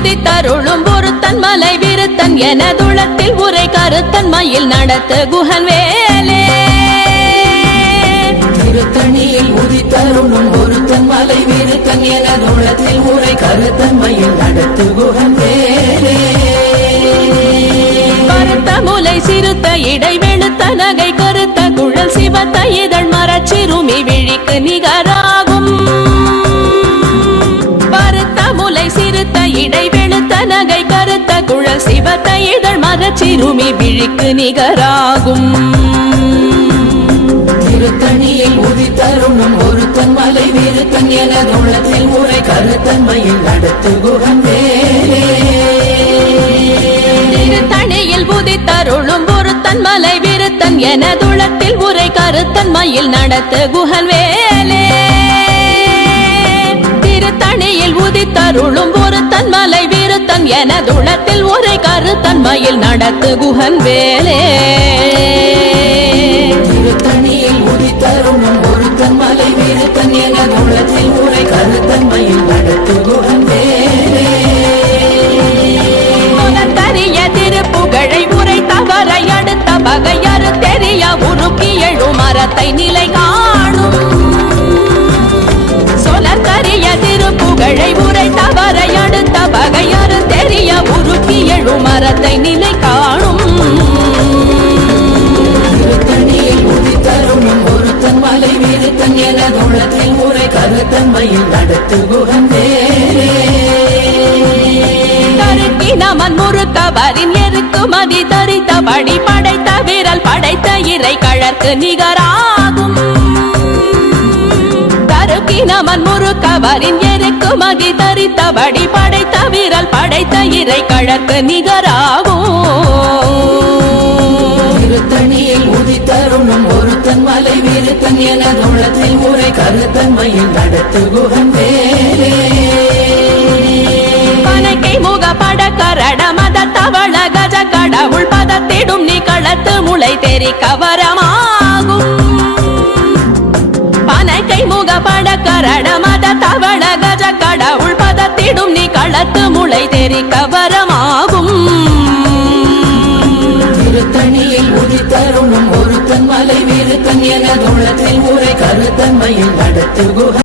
உதித்தருளும் ஒருத்தன் மலை விருத்தன் எனதுளத்தில் உரை கருத்தன்மையில் நடத்த குஹன் வேலே. திருத்தணியில் உதித்தருளும் ஒருத்தன் மலை விருத்தன் எனதுளத்தில் உரை கருத்தன்மையில் நடத்து குஹன் வேலே. கருத்த முலை சிறுத்த இடை வெளுத்த நகை கருத்த குழல் சிவத்த இதழ் மரச்சிறுமி விழிக்கு நிகராகும். பருத்த முலை சிறுத்த இடை வெளுத்த நகை கருத்த குழல் சிவத்த இதழ் மரச்சிறுமி விழிக்கு நிகராகும். திருத்தணியில் உதித்தருளும் ஒருத்தன் மலை விருத்தன் எனதுளத்தில் உரை கருத்தன்மையில் நடத்து குஹன் வேலே. திருத்தணியில் உதித்தருளும் ஒருத்தன் மலை விருத்தன் எனதுளத்தில் உரை கருத்தன்மையில் நடத்த குஹன் வேலே. திருத்தணியில் உதித்தருளும் ஒருத்தன் மலை விருத்தன் எனதுளத்தில் உரை கருத்தன்மையில் நடத்து குஹன் வேலே. திருத்தணியில் உதித்தருளும் ஒருத்தன் மலை விருத்தன் எனதுளத்தில் உரை கருத்தன்மையில் நடத்து குஹன் வேலே. முதற்கரிய திருப்புகழை உரை தவறை அடுத்த பகையறு தெரிய உருக்கி எழும் மரத்தை நிலை காணும். சொலற்கரிய திருப்புகழை உரை தவறை அடுத்த பகையறு தெரிய உருக்கி எழும் மரத்தை நிலை காணும். திருத்தணியில் உதித்தருளும் ஒருத்தன் மலை விருத்தன் எனதுளத்தில் உரை கருத்தன்மையில் நடத்து குஹன் வேலே. நமன் முறுக்கவரின் எருக்குமதி தரித்தபடி படைத்த விரல் படைத்த இறை கழற்கு நிகராகும். தருக்கினமன் முறுக்கவரின் எருக்குமதி தரித்தபடி படைத்த விரல் படைத்த இறை கழற்கு நிகராகும். திருத்தணியில் உதித்தருளும் ஒருத்தன் மலை விருத்தன் எனதுளத்தில் உரை கருத்தன்மையில் நடத்து குஹன் வேலே. பனைக்கை முக பட கரட மத தவள கஜ கடவுள் பதத்திடும் நீ களத்து முளை தெரி கவரமாகும். பனைக்கை முக பட கரட மத தவள கஜ கடவுள் பதத்திடும் நீ களத்து முளை தெரி கவரமாகும். திருத்தணியில் உதித்தருளும் ஒருத்தன் மலை விருத்தன் எனதுளத்தில் உரை கருத்தன்மையில் நடத்து குஹன்